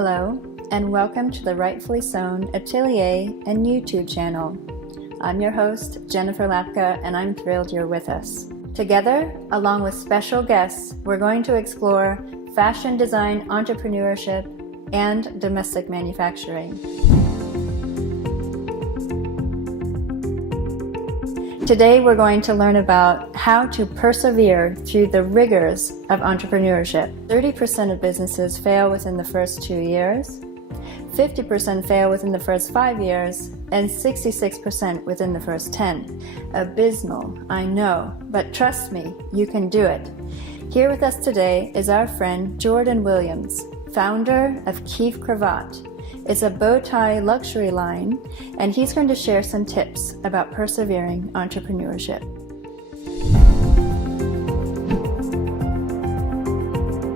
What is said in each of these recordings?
Hello, and welcome to the Rightfully Sewn Atelier and YouTube channel. I'm your host, Jennifer Lapka, and I'm thrilled you're with us. Together, along with special guests, we're going to explore fashion design entrepreneurship and domestic manufacturing. Today, we're going to learn about how to persevere through the rigors of entrepreneurship. 30% of businesses fail within the first 2 years, 50% fail within the first 5 years, and 66% within the first 10. Abysmal, I know, but trust me, you can do it. Here with us today is our friend Jordan Williams, founder of Keef Cravat. It's a bow tie luxury line, and he's going to share some tips about persevering entrepreneurship.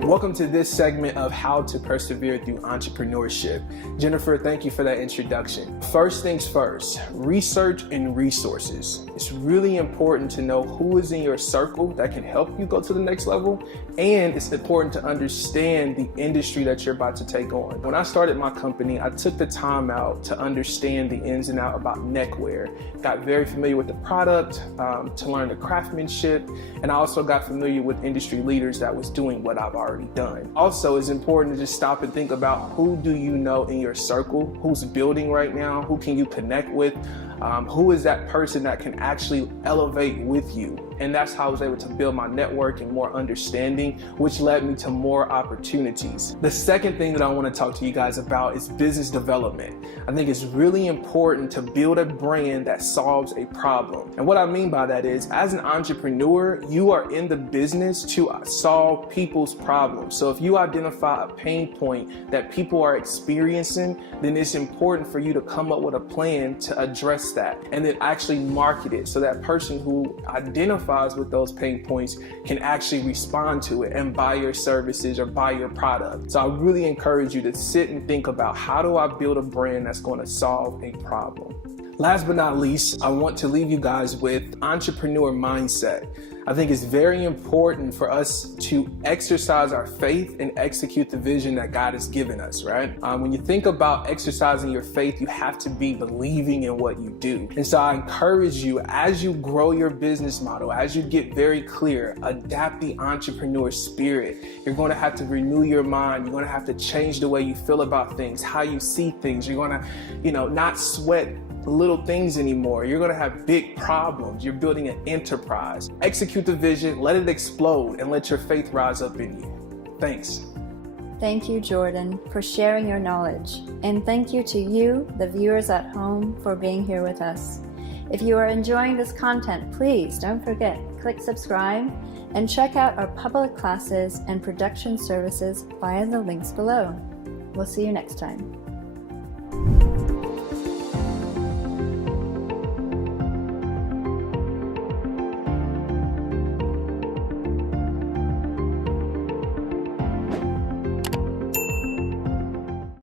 Welcome to this segment of How to Persevere Through Entrepreneurship. Jennifer, thank you for that introduction. First things first, research and resources. It's really important to know who is in your circle that can help you go to the next level, and it's important to understand the industry that you're about to take on. When I started my company, I took the time out to understand the ins and outs about neckwear, got very familiar with the product, to learn the craftsmanship, and I also got familiar with industry leaders that was doing what I've already done. Also, it's important to just stop and think about who do you know in your circle, who's building right now, who can you connect with, who is that person that can actually elevate with you. And that's how I was able to build my network and more understanding, which led me to more opportunities. The second thing that I want to talk to you guys about is business development. I think it's really important to build a brand that solves a problem. And what I mean by that is, as an entrepreneur, you are in the business to solve people's problems. So if you identify a pain point that people are experiencing, then it's important for you to come up with a plan to address that and then actually market it so that person who identifies with those pain points can actually respond to it and buy your services or buy your product. So I really encourage you to sit and think about, how do I build a brand that's going to solve a problem? Last but not least, I want to leave you guys with entrepreneur mindset. I think it's very important for us to exercise our faith and execute the vision that God has given us, right? When you think about exercising your faith, you have to be believing in what you do. And so I encourage you, as you grow your business model, as you get very clear, adapt the entrepreneur spirit. You're going to have to renew your mind. You're going to have to change the way you feel about things, how you see things. You're going to, not sweat little things anymore. You're going to have big problems. You're building an enterprise. Execute the vision, let it explode, and let your faith rise up in you. Thanks. Thank you, Jordan, for sharing your knowledge. And thank you to you, the viewers at home, for being here with us. If you are enjoying this content, please don't forget, click subscribe and check out our public classes and production services via the links below. We'll see you next time.